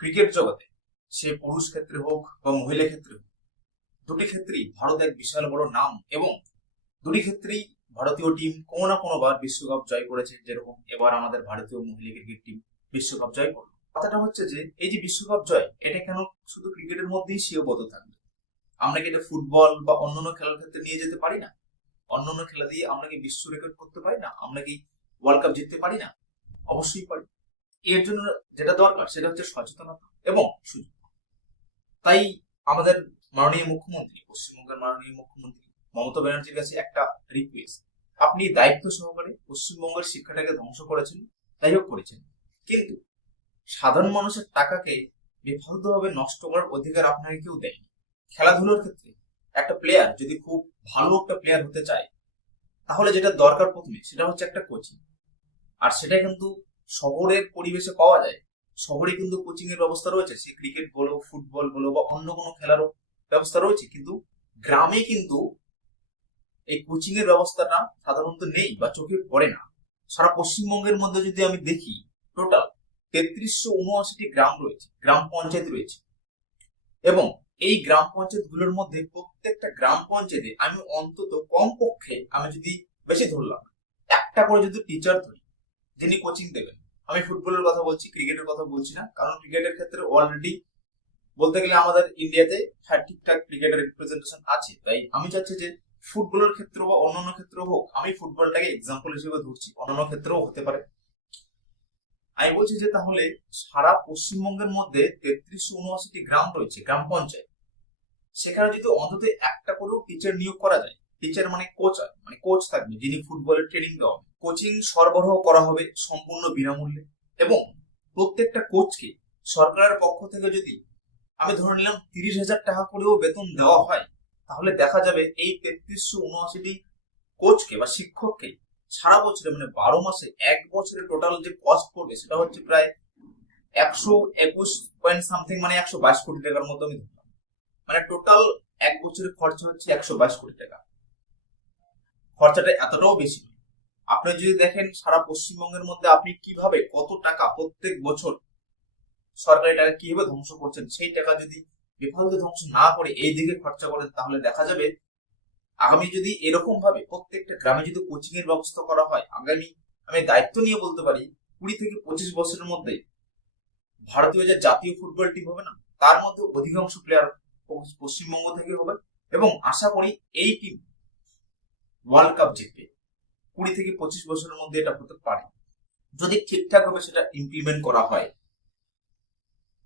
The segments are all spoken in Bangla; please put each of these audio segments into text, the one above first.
ক্রিকেট জগতে সে পুরুষ ক্ষেত্রে হোক বা মহিলা ক্ষেত্রে হোক, দুটি ক্ষেত্রেই ভারত এক বিশাল বড় নাম এবং দুটি ক্ষেত্রেই ভারতীয় টিম কোনো না কোনো বার বিশ্বকাপ জয় করেছে। যেরকম এবার আমাদের ভারতীয় মহিলা ক্রিকেট টিম বিশ্বকাপ জয় করলো। কথাটা হচ্ছে যে এই যে বিশ্বকাপ জয়, এটা কেন শুধু ক্রিকেটের মধ্যেই সীমাবদ্ধ থাকবে? আমরা কি এটা ফুটবল বা অন্যান্য খেলার ক্ষেত্রে নিয়ে যেতে পারি না? অন্যান্য খেলা দিয়ে আমরা কি বিশ্ব রেকর্ড করতে পারি না? আমরা কি ওয়ার্ল্ড কাপ জিততে পারি না? অবশ্যই পারি। এর জন্য যেটা দরকার সেটা হচ্ছে সচেতনতা এবং সুযোগ। তাই আমাদের মাননীয় মুখ্যমন্ত্রী, পশ্চিমবঙ্গের মাননীয় মুখ্যমন্ত্রী মমতা ব্যানার্জির কাছে একটা রিকোয়েস্ট, আপনি দায়িত্ব সহকারে পশ্চিমবঙ্গের শিক্ষাটাকে ধ্বংস করেছেন, যাই হোক করেছেন, কিন্তু সাধারণ মানুষের টাকাকে বেফালতুভাবে নষ্ট করার অধিকার আপনাকে কেউ দেয়নি। খেলাধুলার ক্ষেত্রে একটা প্লেয়ার যদি খুব ভালো একটা প্লেয়ার হতে চায়, তাহলে যেটা দরকার প্রথমে সেটা হচ্ছে একটা কোচিং। আর সেটা কিন্তু শহরের পরিবেশে পাওয়া যায়। শহরে কিন্তু কোচিং এর ব্যবস্থা রয়েছে, সে ক্রিকেট বলো, ফুটবল বলো বা অন্য কোনো খেলারও ব্যবস্থা রয়েছে, কিন্তু গ্রামে কিন্তু এই কোচিং এর ব্যবস্থাটা সাধারণত নেই বা চোখে পড়ে না। সারা পশ্চিমবঙ্গের মধ্যে যদি আমি দেখি, টোটাল 3379টি গ্রাম রয়েছে, গ্রাম পঞ্চায়েত রয়েছে, এবং এই গ্রাম পঞ্চায়েত গুলোর মধ্যে প্রত্যেকটা গ্রাম পঞ্চায়েতে আমি অন্তত কমপক্ষে, আমি যদি বেশি ধরলাম, একটা করে যদি টিচার ধরি যিনি কোচিং দেবেন। আমি ফুটবলের কথা বলছি, ক্রিকেটের কথা বলছি না, কারণ ক্রিকেটের ক্ষেত্রে অলরেডি বলতে গেলে আমাদের ইন্ডিয়াতে ঠিকঠাক ক্রিকেটের রিপ্রেজেন্টেশন আছে। তাই আমি চাচ্ছি যে ফুটবলের ক্ষেত্রে বা অন্যান্য ক্ষেত্রে হোক, আমি ফুটবলটাকে এক্সাম্পল হিসেবে ধরছি, অন্যান্য ক্ষেত্রেও হতে পারে। আমি বলছি যে তাহলে সারা পশ্চিমবঙ্গের মধ্যে 3379টি গ্রাম রয়েছে, গ্রাম পঞ্চায়েত, সেখানে যদি অন্তত একটা করেও টিচার নিয়োগ করা যায়, টিচার মানে কোচ, মানে কোচ থাকবে যিনি ফুটবলের ট্রেনিং দেওয়া হবে, কোচিং সরবরাহ করা হবে সম্পূর্ণ বিনামূল্যে, এবং প্রত্যেকটা কোচকে সরকারের পক্ষ থেকে যদি আমি ধরে নিলাম 30,000 টাকা করেও বেতন দেওয়া হয়, তাহলে দেখা যাবে এই 3379টি কোচকে বা শিক্ষককে সারা বছরে মানে 12 মাসে, এক বছরে টোটাল যে কস্ট পড়বে সেটা হচ্ছে প্রায় 121 পয়েন্ট সামথিং, মানে 122 কোটি টাকার মতো আমি ধরলাম। মানে টোটাল এক বছরে খরচা হচ্ছে 122 কোটি টাকা। খরচাটা এতটাও বেশি নয়। আপনি যদি দেখেন সারা পশ্চিমবঙ্গের মধ্যে আপনি কিভাবে কত টাকা প্রত্যেক বছর সরকারি টাকা কিভাবে ধ্বংস করছেন, সেই টাকা যদি বেফালতু ধ্বংস না করে এই দিকে খরচা করেন, তাহলে দেখা যাবে আগামী যদি এরকম ভাবে প্রত্যেকটা গ্রামে যদি কোচিং এর ব্যবস্থা করা হয়, আগামী আমি দায়িত্ব নিয়ে বলতে পারি 20 থেকে 25 বছরের মধ্যে ভারতীয় যে জাতীয় ফুটবল টিম হবে না, তার মধ্যে অধিকাংশ প্লেয়ার পশ্চিমবঙ্গ থেকে হবে, এবং আশা করি এই টিম ওয়ার্ল্ড কাপ জিতবে। 20 থেকে 25 বছরের মধ্যে এটা হতে পারে, যদি ঠিকঠাক ভাবে সেটা ইমপ্লিমেন্ট করা হয়।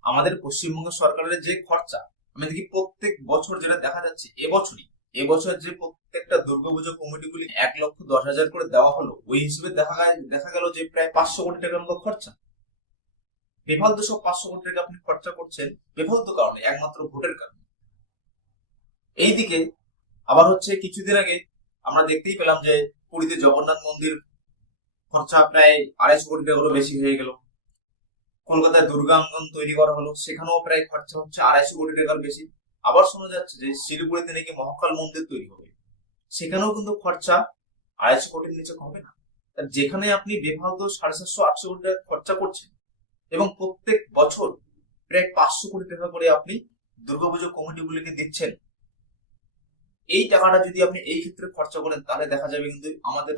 আমাদের পশ্চিমবঙ্গ সরকারের যে খরচা আমি দেখি প্রত্যেক বছর, যেটা দেখা যাচ্ছে এবছর যে প্রত্যেকটা দুর্গাপুজো কমিটিগুলি 1,10,000 করে দেওয়া হলো, ওই হিসেবে দেখা গেল যে প্রায় 500 কোটি টাকার মতো খরচা। বেফালতু সব 500 কোটি টাকা আপনি খরচা করছেন বেফালতু কারণে, একমাত্র ভোটের কারণে। এইদিকে আবার হচ্ছে কিছুদিন আগে আমরা দেখতেই পেলাম যে পুরীতে জগন্নাথ মন্দির খরচা প্রায় 250 কোটি টাকারও বেশি হয়ে গেল। কলকাতায় দুর্গাঙ্গন তৈরি করা হলো, সেখানেও প্রায় খরচা হচ্ছে 250 কোটি টাকার বেশি। আবার শোনা যাচ্ছে যে শিলিগুড়িতে নাকি মহাকাল মন্দির তৈরি হবে, সেখানেও কিন্তু খরচা 250 কোটির নিচে হবে না। যেখানে আপনি বেফালতু 750-800 কোটি টাকা খরচা করছেন, এবং প্রত্যেক বছর প্রায় 500 কোটি টাকা করে আপনি দুর্গাপুজো কমিটিগুলিকে দিচ্ছেন, এই টাকাটা যদি আপনি এই ক্ষেত্রে খরচা করেন, তাহলে দেখা যাবে কিন্তু আমাদের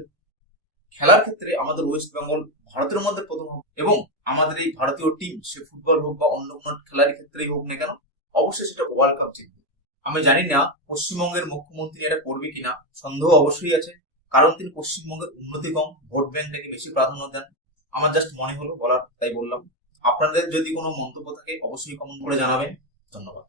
খেলার ক্ষেত্রে আমাদের ওয়েস্ট বেঙ্গল ভারতের মধ্যে প্রথম হবে, এবং আমাদের এই ভারতীয় টিম, সে ফুটবল হোক বা অন্য কোনো খেলার ক্ষেত্রেই হোক না কেন, অবশ্যই সেটা ওয়ার্ল্ড কাপ জিতবে। আমি জানি না পশ্চিমবঙ্গের মুখ্যমন্ত্রী এটা করবে কিনা, সন্দেহ অবশ্যই আছে, কারণ তিনি পশ্চিমবঙ্গের উন্নতি কম, ভোট ব্যাংকটাকে বেশি প্রাধান্য দেন। আমার জাস্ট মনে হলো বলার, তাই বললাম। আপনাদের যদি কোনো মন্তব্য থাকে অবশ্যই কমেন্ট করে জানাবেন। ধন্যবাদ।